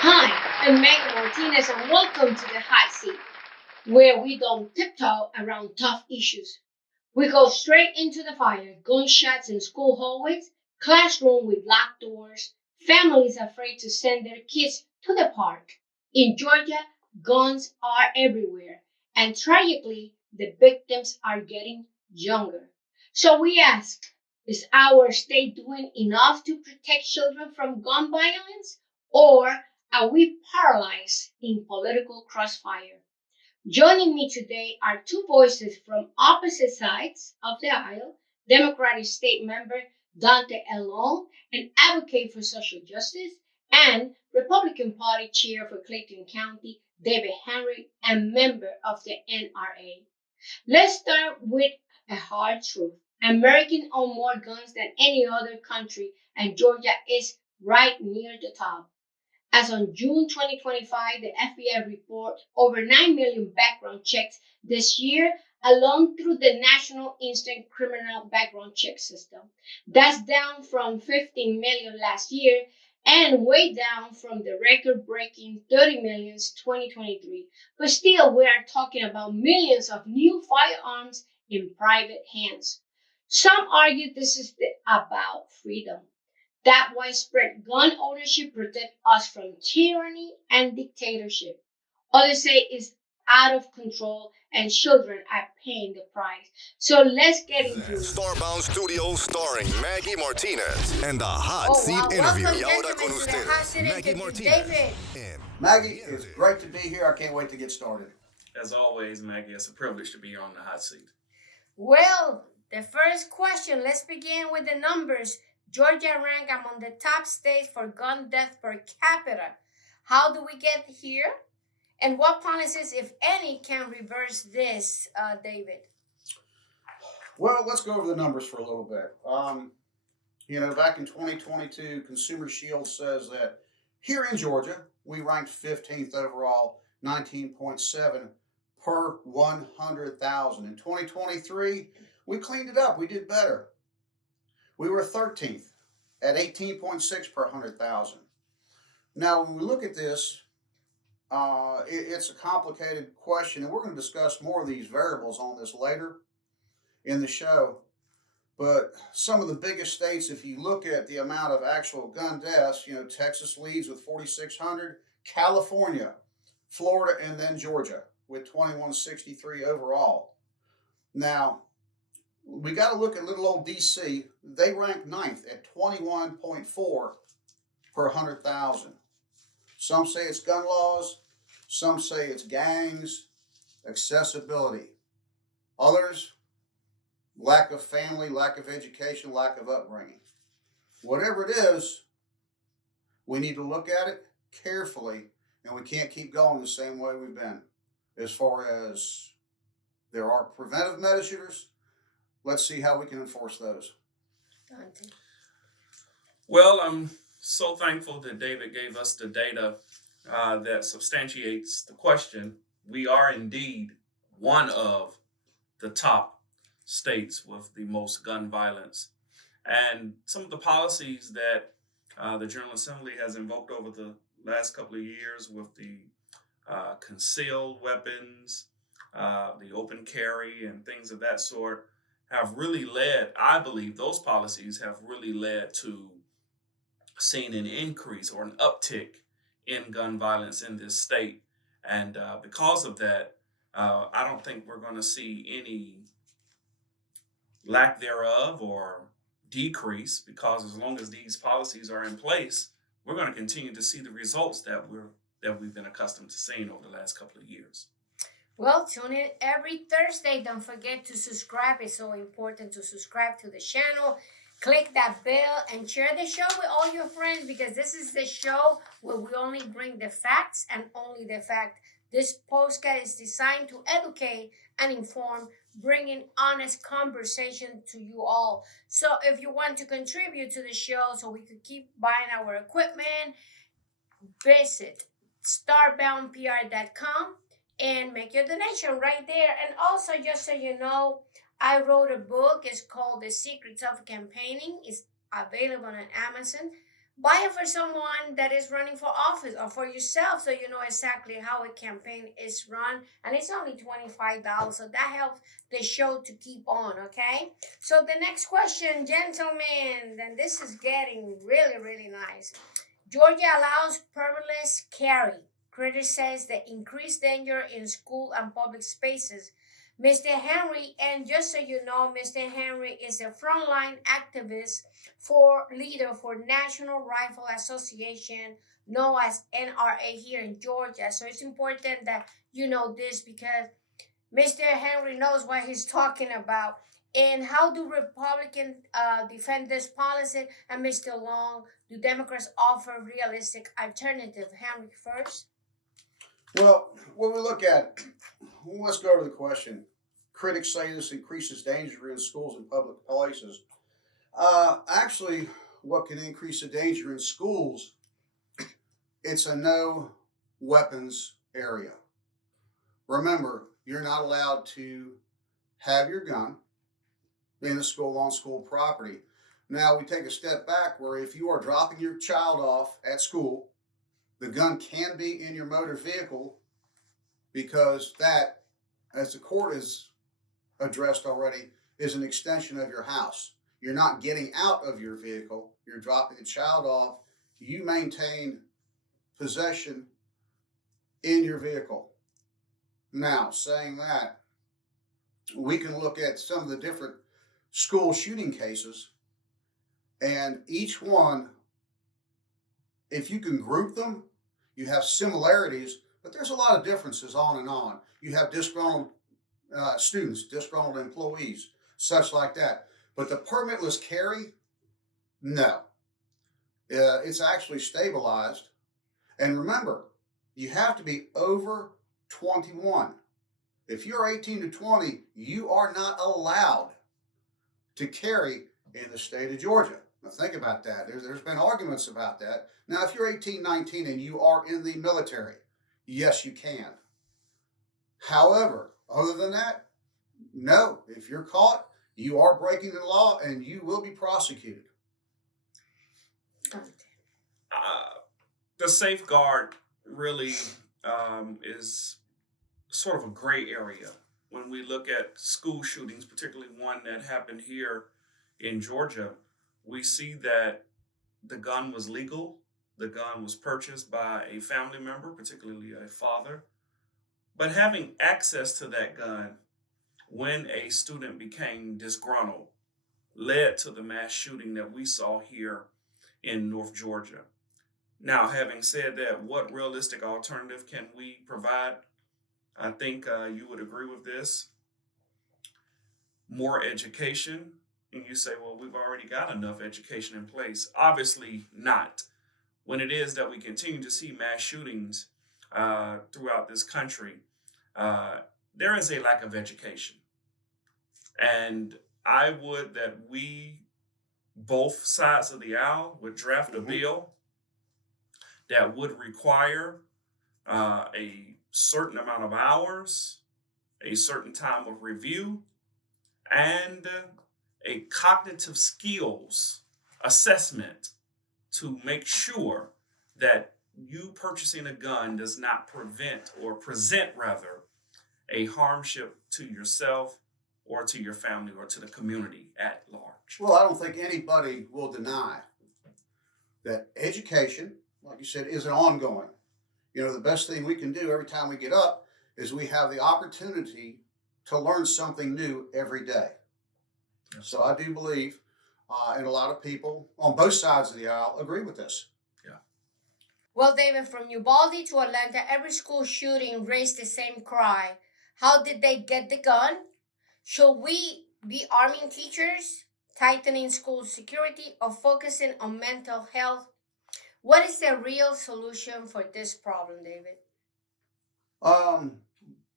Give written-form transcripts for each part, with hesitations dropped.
Hi, I'm Maggy Martinez and welcome to the Hot Seat, where we don't tiptoe around tough issues. We go straight into the fire, gunshots in school hallways, classroom with locked doors, families afraid to send their kids to the park. In Georgia, guns are everywhere, and tragically, the victims are getting younger. So we ask, is our state doing enough to protect children from gun violence? Or are we paralyzed in political crossfire? Joining me today are two voices from opposite sides of the aisle: Democratic State Member Daunta A, an advocate for social justice, and Republican Party Chair for Clayton County, David Henry, and member of the NRA. Let's start with a hard truth. Americans own more guns than any other country, and Georgia is right near the top. As on June 2025, the FBI reported over 9 million background checks this year alone through the National Instant Criminal Background Check System. That's down from 15 million last year and way down from the record-breaking 30 million 2023. But still, we are talking about millions of new firearms in private hands. Some argue this is about freedom, that widespread gun ownership protects us from tyranny and dictatorship. Others say it's out of control and children are paying the price. So let's get into it. Starbound Studios starring Maggy Martinez and the Hot Oh Seat wow, interview. welcome Y ahora gentlemen con to the hot ustedes, seat Maggy interview. Martinez. David. And Maggie, it's great to be here. I can't wait to get started. As always, Maggie, it's a privilege to be on the hot seat. Well, the first question, let's begin with the numbers. Georgia ranked among the top states for gun death per capita. How do we get here? And what policies, if any, can reverse this, David? Well, let's go over the numbers for a little bit. Back in 2022, Consumer Shield says that here in Georgia, we ranked 15th overall, 19.7 per 100,000. In 2023, we cleaned it up. We did better. We were 13th at 18.6 per 100,000. Now, when we look at this, it's a complicated question, and we're going to discuss more of these variables on this later in the show. But some of the biggest states, if you look at the amount of actual gun deaths, Texas leads with 4,600, California, Florida, and then Georgia with 2,163 overall. Now, we got to look at little old DC. They rank ninth at 21.4 per 100,000. Some say it's gun laws. Some say it's gangs, accessibility. Others, lack of family, lack of education, lack of upbringing. Whatever it is, we need to look at it carefully, and we can't keep going the same way we've been. As far as there are preventive measures, let's see how we can enforce those. Well, I'm so thankful that David gave us the data that substantiates the question. We are indeed one of the top states with the most gun violence. And some of the policies that the General Assembly has invoked over the last couple of years with the concealed weapons, the open carry, and things of that sort have really led, I believe those policies have really led to seeing an increase or an uptick in gun violence in this state. And because of that, I don't think we're going to see any lack thereof or decrease, because as long as these policies are in place, we're going to continue to see the results that we've been accustomed to seeing over the last couple of years. Well, tune in every Thursday. Don't forget to subscribe. It's so important to subscribe to the channel. Click that bell and share the show with all your friends, because this is the show where we only bring the facts and only the fact. This postcard is designed to educate and inform, bringing honest conversation to you all. So if you want to contribute to the show so we could keep buying our equipment, visit starboundpr.com and make your donation right there. And also, just so you know, I wrote a book. It's called The Secrets of Campaigning. It's available on Amazon. Buy it for someone that is running for office or for yourself so you know exactly how a campaign is run. And it's only $25. So that helps the show to keep on, okay? So the next question, gentlemen, and this is getting really, really nice. Georgia allows permitless carry. Critics says the increased danger in school and public spaces. Mr. Henry, and just so you know, Mr. Henry is a frontline activist for leader for National Rifle Association, known as NRA here in Georgia. So it's important that you know this because Mr. Henry knows what he's talking about. And how do Republicans defend this policy? And Mr. Long, do Democrats offer realistic alternative? Henry first. Well, when we look at, let's go over the question. Critics say this increases danger in schools and public places. Actually, what can increase the danger in schools? It's a no weapons area. Remember, you're not allowed to have your gun in a school on school property. Now we take a step back where if you are dropping your child off at school, the gun can be in your motor vehicle because that, as the court has addressed already, is an extension of your house. You're not getting out of your vehicle. You're dropping the child off. You maintain possession in your vehicle. Now, saying that, we can look at some of the different school shooting cases, and each one, if you can group them, you have similarities, but there's a lot of differences on and on. You have disgruntled students, disgruntled employees, such like that. But the permitless carry, no. It's actually stabilized. And remember, you have to be over 21. If you're 18 to 20, you are not allowed to carry in the state of Georgia. Now think about that. There's been arguments about that. Now, if you're 18, 19 and you are in the military, yes, you can. However, other than that, no. If you're caught, you are breaking the law and you will be prosecuted. The safeguard really is sort of a gray area when we look at school shootings, particularly one that happened here in Georgia. We see that the gun was legal. The gun was purchased by a family member, particularly a father. But having access to that gun when a student became disgruntled led to the mass shooting that we saw here in North Georgia. Now, having said that, what realistic alternative can we provide? I think you would agree with this. More education. And you say, well, we've already got enough education in place. Obviously not. When it is that we continue to see mass shootings throughout this country, there is a lack of education. And I would that we, both sides of the aisle, would draft a bill that would require a certain amount of hours, a certain time of review, and a cognitive skills assessment to make sure that you purchasing a gun does not prevent or present rather a harmship to yourself or to your family or to the community at large. Well, I don't think anybody will deny that education, like you said, is an ongoing. You know, the best thing we can do every time we get up is we have the opportunity to learn something new every day. So I do believe, and a lot of people on both sides of the aisle agree with this. Yeah. Well, David, from Uvalde to Atlanta, every school shooting raised the same cry. How did they get the gun? Should we be arming teachers, tightening school security, or focusing on mental health? What is the real solution for this problem, David?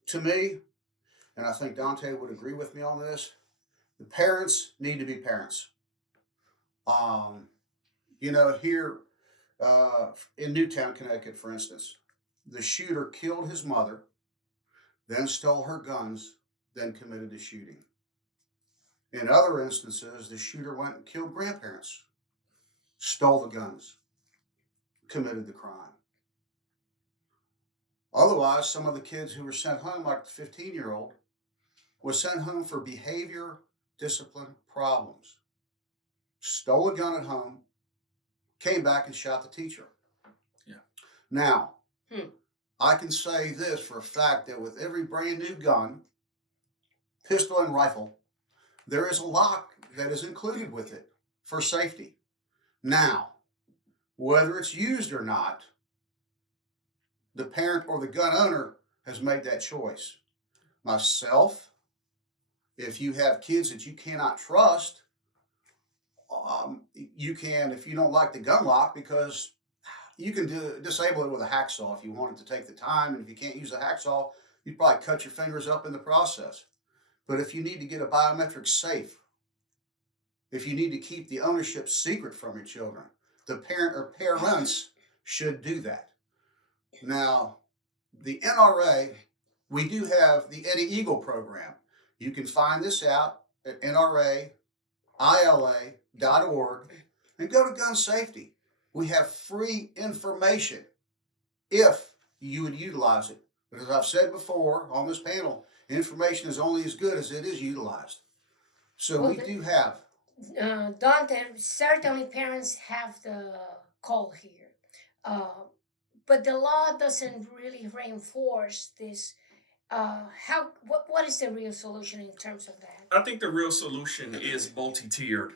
To me, and I think Daunta would agree with me on this, the parents need to be parents. You know, here in Newtown, Connecticut, for instance, the shooter killed his mother, then stole her guns, then committed the shooting. In other instances, the shooter went and killed grandparents, stole the guns, committed the crime. Otherwise, some of the kids who were sent home, like the 15-year-old, was sent home for behavior discipline problems. Stole a gun at home, came back and shot the teacher. Yeah. Now, I can say this for a fact that with every brand new gun, pistol and rifle, there is a lock that is included with it for safety. Now, whether it's used or not, the parent or the gun owner has made that choice. Myself, if you have kids that you cannot trust, you can, if you don't like the gun lock, because you can disable it with a hacksaw if you wanted to take the time. And if you can't use a hacksaw, you'd probably cut your fingers up in the process. But if you need to get a biometric safe, if you need to keep the ownership secret from your children, the parent or parents should do that. Now, the NRA, we do have the Eddie Eagle program. You can find this out at nraila.org and go to gun safety. We have free information if you would utilize it. But as I've said before on this panel, information is only as good as it is utilized. So we do have. Daunta, certainly parents have the call here. But the law doesn't really reinforce this. What is the real solution in terms of that? I think the real solution is multi-tiered.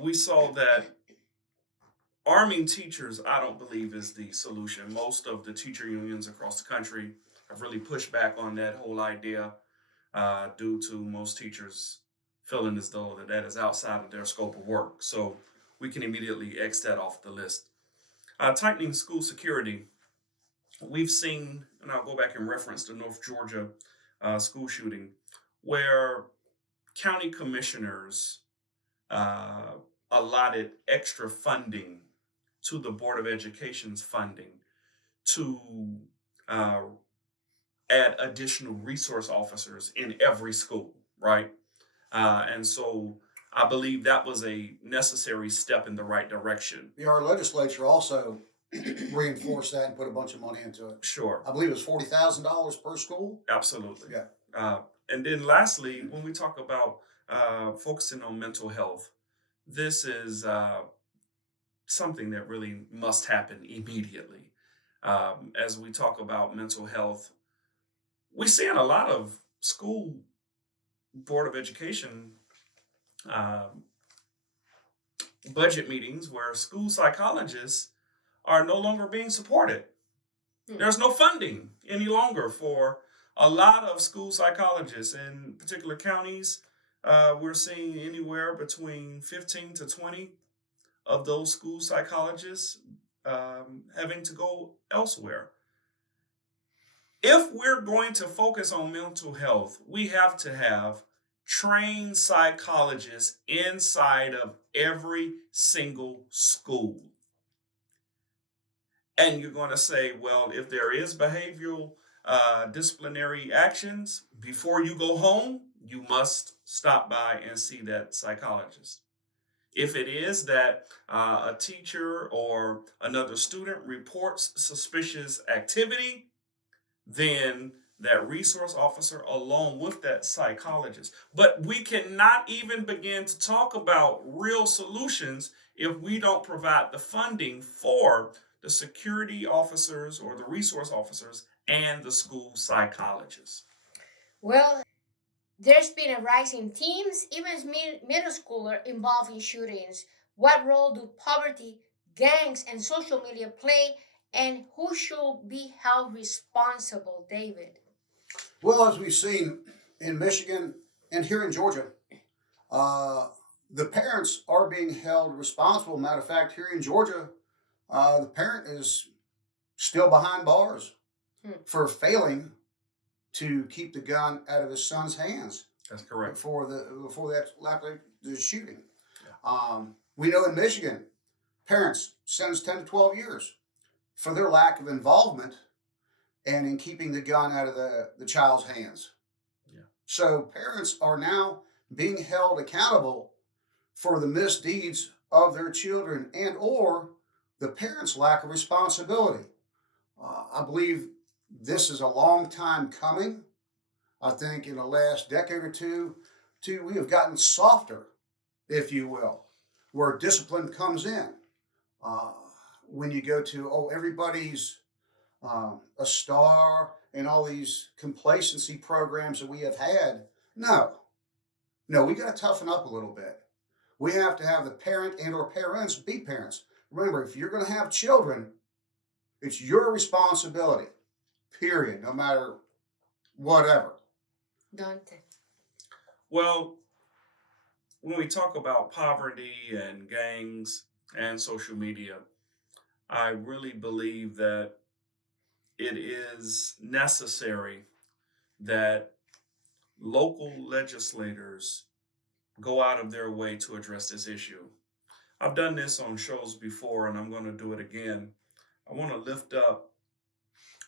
We saw that arming teachers, I don't believe, is the solution. Most of the teacher unions across the country have really pushed back on that whole idea due to most teachers feeling as though that is outside of their scope of work. So we can immediately X that off the list. Tightening school security. We've seen, and I'll go back and reference the North Georgia school shooting, where county commissioners allotted extra funding to the Board of Education's funding to add additional resource officers in every school, right? And so I believe that was a necessary step in the right direction. Yeah, our legislature also reinforced that and put a bunch of money into it. Sure. I believe it was $40,000 per school. Absolutely. Yeah. And then lastly, when we talk about focusing on mental health, this is something that really must happen immediately. As we talk about mental health, we see in a lot of school Board of Education budget meetings where school psychologists are no longer being supported. There's no funding any longer for a lot of school psychologists in particular counties. We're seeing anywhere between 15 to 20 of those school psychologists having to go elsewhere. If we're going to focus on mental health, we have to have trained psychologists inside of every single school. And you're going to say, well, if there is behavioral disciplinary actions, before you go home, you must stop by and see that psychologist. If it is that a teacher or another student reports suspicious activity, then that resource officer along with that psychologist. But we cannot even begin to talk about real solutions if we don't provide the funding for the security officers or the resource officers and the school psychologists. Well, there's been a rise in teens, even middle schooler involved in shootings. What role do poverty, gangs, and social media play, and who should be held responsible, David? Well, as we've seen in Michigan and here in Georgia, the parents are being held responsible. Matter of fact, here in Georgia, the parent is still behind bars for failing to keep the gun out of his son's hands. That's correct. Before the shooting. Yeah. We know in Michigan, parents sentenced 10 to 12 years for their lack of involvement and in keeping the gun out of the child's hands. Yeah. So parents are now being held accountable for the misdeeds of their children and or the parents' lack of responsibility. I believe this is a long time coming. I think in the last decade or two, we have gotten softer, if you will, where discipline comes in. Uh, when you go to, oh, everybody's a star and all these complacency programs that we have had. No, we got to toughen up a little bit. We have to have the parent and or parents be parents. Remember, if you're going to have children, it's your responsibility, period, no matter whatever. Daunta. Well, when we talk about poverty and gangs and social media, I really believe that it is necessary that local legislators go out of their way to address this issue. I've done this on shows before and I'm going to do it again. I want to lift up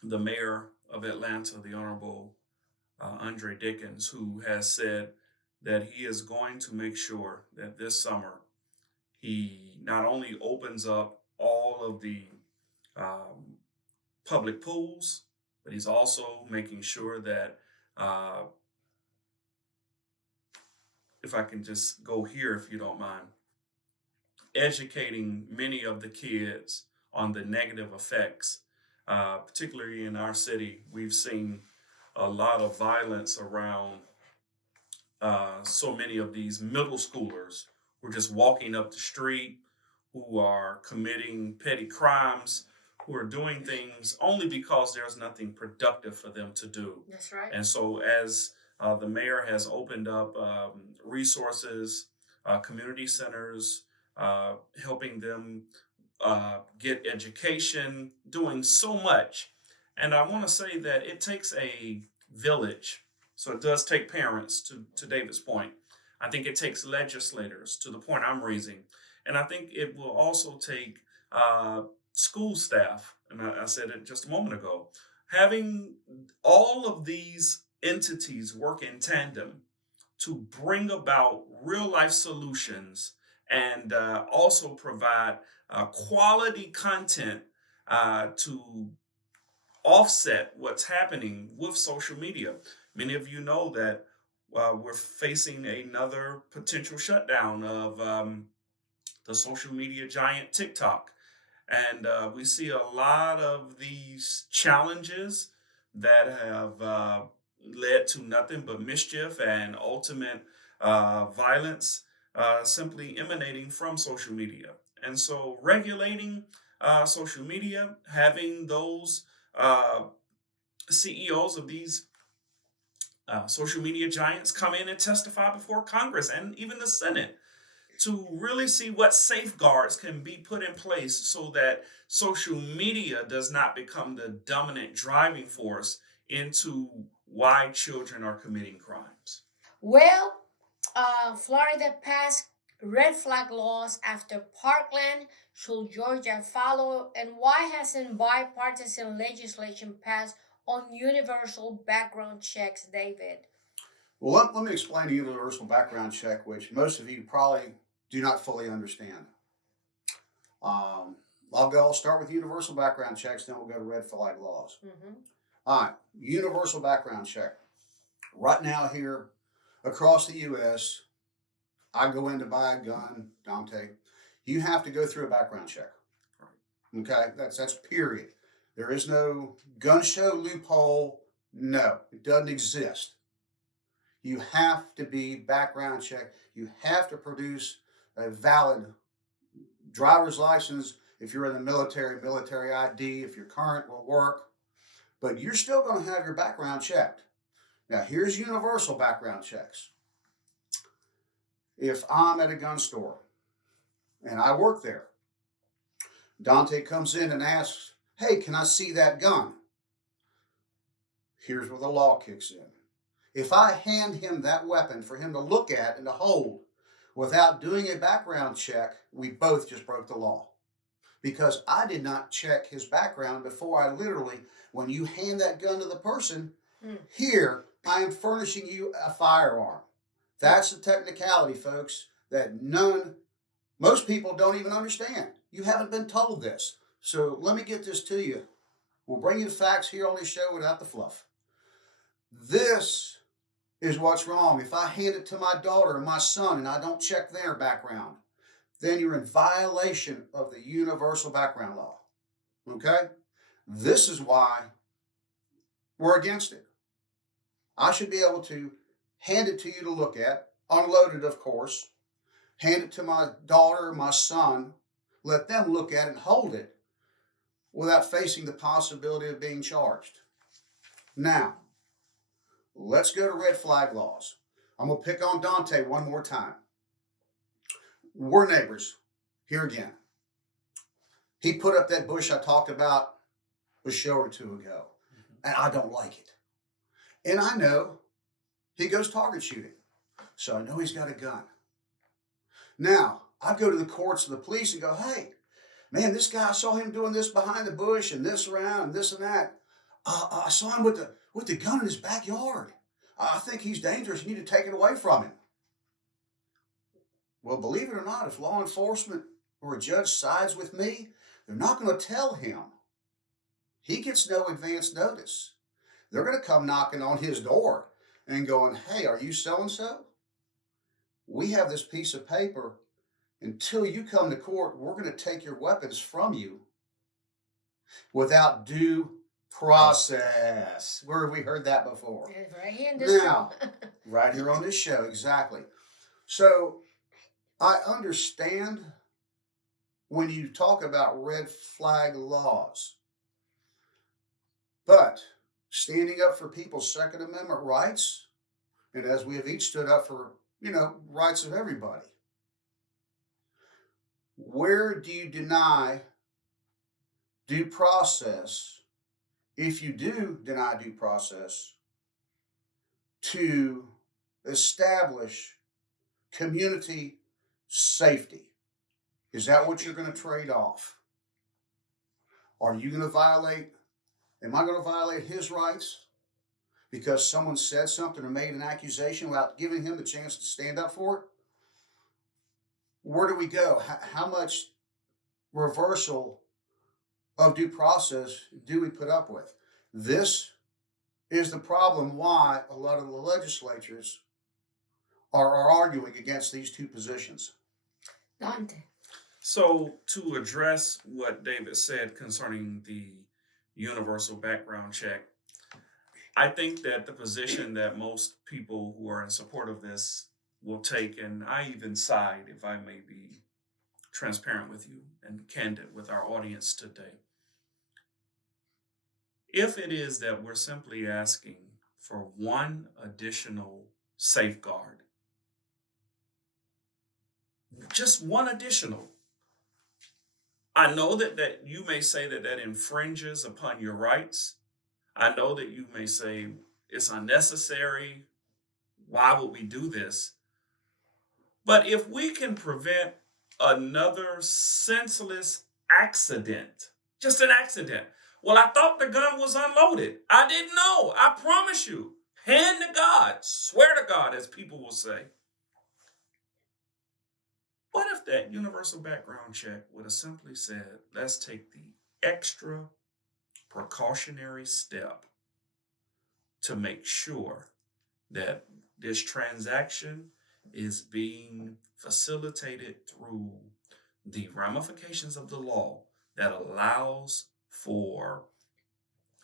the mayor of Atlanta, the Honorable Andre Dickens, who has said that he is going to make sure that this summer he not only opens up all of the public pools, but he's also making sure that if I can just go here, if you don't mind, educating many of the kids on the negative effects, particularly in our city. We've seen a lot of violence around so many of these middle schoolers who are just walking up the street, who are committing petty crimes, who are doing things only because there's nothing productive for them to do. That's right. And so as the mayor has opened up resources, community centers, helping them get education, doing so much. And I want to say that it takes a village. So it does take parents, to David's point. I think it takes legislators, to the point I'm raising. And I think it will also take school staff, and I said it just a moment ago, having all of these entities work in tandem to bring about real life solutions and also provide quality content to offset what's happening with social media. Many of you know that we're facing another potential shutdown of the social media giant TikTok. And we see a lot of these challenges that have led to nothing but mischief and ultimate violence simply emanating from social media. And so regulating social media, having those CEOs of these social media giants come in and testify before Congress and even the Senate to really see what safeguards can be put in place so that social media does not become the dominant driving force into why children are committing crimes. Well, Florida passed red flag laws after Parkland. Should Georgia follow? And why hasn't bipartisan legislation passed on universal background checks, David? Well, let me explain the universal background check, which most of you probably do not fully understand. I'll start with universal background checks, then we'll go to red flag laws. Mm-hmm. All right, universal background check. Right now here across the U.S., I go in to buy a gun, Daunta, you have to go through a background check. Okay, that's period. There is no gun show loophole. No, it doesn't exist. You have to be background checked. You have to produce a valid driver's license. If you're in the military ID, if your current will work. But you're still going to have your background checked. Now, here's universal background checks. If I'm at a gun store and I work there, Daunta comes in and asks, hey, can I see that gun? Here's where the law kicks in. If I hand him that weapon for him to look at and to hold without doing a background check, we both just broke the law. Because I did not check his background before I literally, when you hand that gun to the person, here, I am furnishing you a firearm. That's the technicality, folks, that most people don't even understand. you haven't been told this. So let me get this to you. We'll bring you the facts here on this show without the fluff. This is what's wrong. If I hand it to my daughter or my son and I don't check their background, then you're in violation of the universal background law. Okay? This is why we're against it. I should be able to hand it to you to look at, unloaded, of course, hand it to my daughter or my son, let them look at it and hold it without facing the possibility of being charged. Now, let's go to red flag laws. I'm going to pick on Daunta one more time. We're neighbors. Here again. He put up that bush I talked about a show or two ago, and I don't like it. And I know he goes target shooting, so I know he's got a gun. Now, I go to the courts or the police and go, hey, man, this guy, I saw him doing this behind the bush and this around and this and that. I saw him with the gun in his backyard. I think he's dangerous. You need to take it away from him. Well, believe it or not, if law enforcement or a judge sides with me, they're not going to tell him. He gets no advance notice. They're going to come knocking on his door and going, hey, are you so-and-so? We have this piece of paper. Until you come to court, we're going to take your weapons from you without due process. Where have we heard that before? Right here in this now, right here on this show, exactly. So I understand when you talk about red flag laws, but standing up for people's Second Amendment rights, and as we have each stood up for, rights of everybody, where do you deny due process, if you do deny due process, to establish community safety? Is that what you're going to trade off? Are you going to violate, am I going to violate his rights because someone said something or made an accusation without giving him the chance to stand up for it? Where do we go? How much reversal of due process do we put up with? This is the problem why a lot of the legislatures are arguing against these two positions. Daunta. So to address what David said concerning the universal background check, I think that the position that most people who are in support of this will take, and I even side, if I may be transparent with you and candid with our audience today. If it is that we're simply asking for one additional safeguard, just one additional, I know that you may say that infringes upon your rights. I know that you may say it's unnecessary. Why would we do this? But if we can prevent another senseless accident, just an accident. Well, I thought the gun was unloaded. I didn't know. I promise you. Hand to God. Swear to God, as people will say. What if that universal background check would have simply said, let's take the extra precautionary step to make sure that this transaction is being facilitated through the ramifications of the law that allows for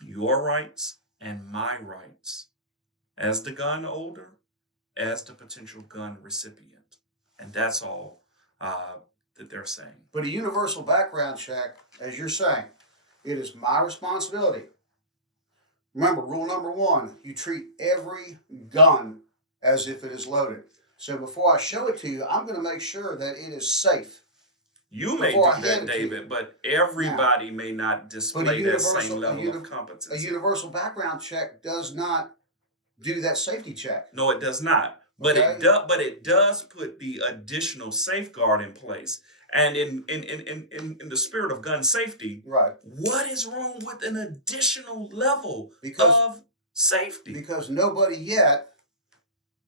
your rights and my rights as the gun holder, as the potential gun recipient. And that's all that they're saying. But a universal background check, as you're saying, it is my responsibility. Remember, rule number 1, you treat every gun as if it is loaded. So before I show it to you, I'm going to make sure that it is safe. You may do that, David, but everybody may not display that same level of competence. A universal background check does not do that safety check. No, it does not. But it does put the additional safeguard in place. And in the spirit of gun safety, right? What is wrong with an additional level of safety? Because nobody yet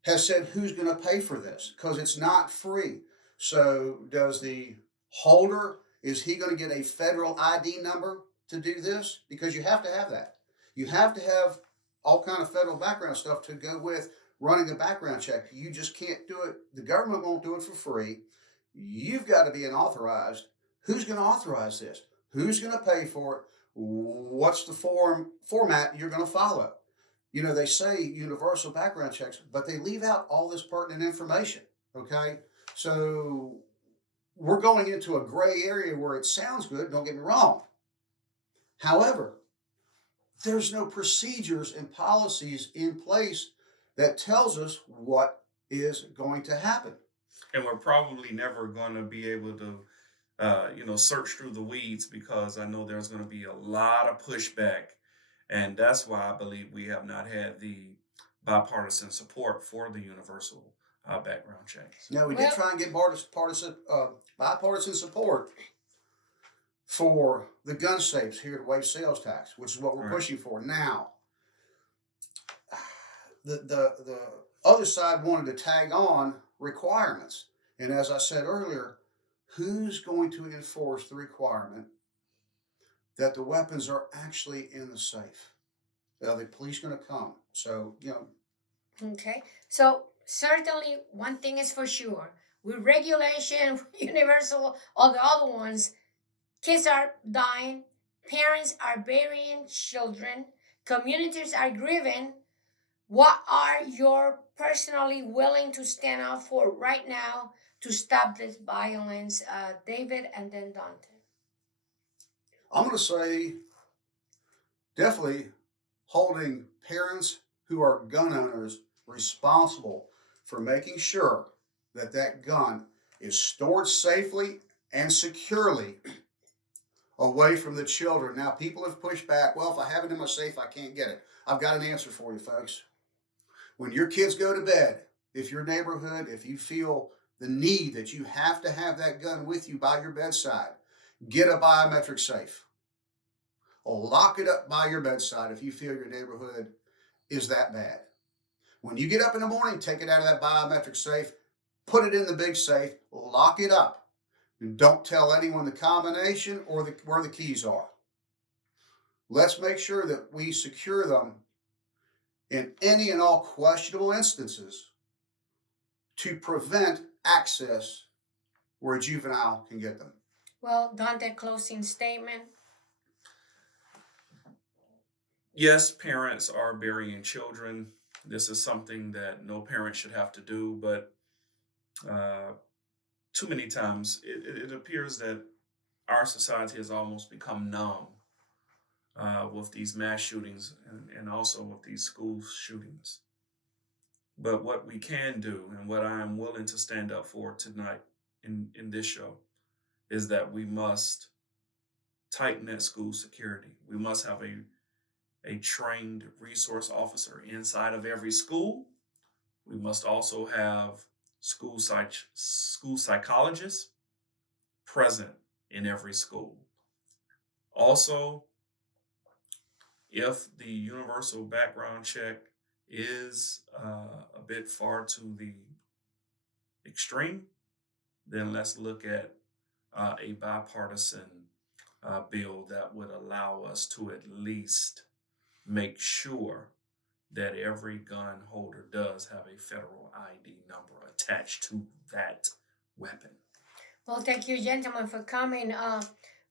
has said who's going to pay for this, because it's not free. So does the holder Is he going to get a federal ID number to do this? Because you have to have that. You have to have all kind of federal background stuff to go with running a background check. You just can't do it. The government won't do it for free. You've got to be an authorized. Who's going to authorize this? Who's going to pay for it? What's the format you're going to follow? You know, they say universal background checks, but they leave out all this pertinent information. Okay? So we're going into a gray area where it sounds good, don't get me wrong. However, there's no procedures and policies in place that tells us what is going to happen. And we're probably never going to be able to, search through the weeds, because I know there's going to be a lot of pushback. And that's why I believe we have not had the bipartisan support for the universal background checks. Now, we did try and get bipartisan support for the gun safes here to waive sales tax, which is what we're pushing for. Now, the other side wanted to tag on requirements. And as I said earlier, who's going to enforce the requirement that the weapons are actually in the safe? Are the police going to come? So, Okay. So certainly one thing is for sure. With regulation, universal, all the other ones, kids are dying, parents are burying children, communities are grieving. What are you personally willing to stand up for right now to stop this violence? David, and then Daunta. I'm going to say definitely holding parents who are gun owners responsible for making sure that that gun is stored safely and securely away from the children. Now, people have pushed back. Well, if I have it in my safe, I can't get it. I've got an answer for you, folks. When your kids go to bed, if your neighborhood, if you feel the need that you have to have that gun with you by your bedside, get a biometric safe. Or lock it up by your bedside if you feel your neighborhood is that bad. When you get up in the morning, take it out of that biometric safe, put it in the big safe, lock it up. And don't tell anyone the combination or where the keys are. Let's make sure that we secure them in any and all questionable instances to prevent access where a juvenile can get them. Well, Daunta, closing statement. Yes, parents are burying children. This is something that no parent should have to do, but too many times it appears that our society has almost become numb with these mass shootings and also with these school shootings. But what we can do, and what I am willing to stand up for tonight in this show, is that we must tighten that school security. We must have a trained resource officer inside of every school. We must also have school psychologists present in every school. Also, if the universal background check is a bit far to the extreme, then let's look at a bipartisan bill that would allow us to at least make sure that every gun holder does have a federal ID number attached to that weapon. Well, thank you, gentlemen, for coming.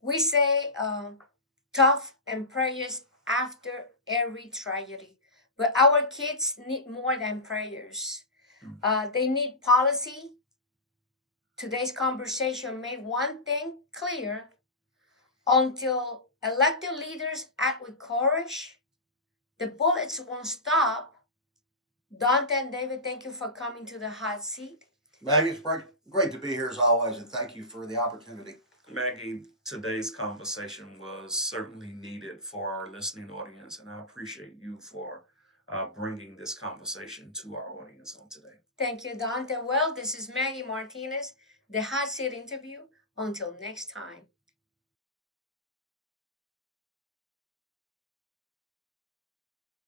We say tough and prayers after every tragedy, but our kids need more than prayers. They need policy. Today's conversation made one thing clear: until elected leaders act with courage, the bullets won't stop. Daunta and David, thank you for coming to the hot seat. Maggie, it's great to be here as always, and thank you for the opportunity. Maggie, today's conversation was certainly needed for our listening audience, and I appreciate you for bringing this conversation to our audience on today. Thank you, Daunta. Well, this is Maggy Martinez, the hot seat interview. Until next time.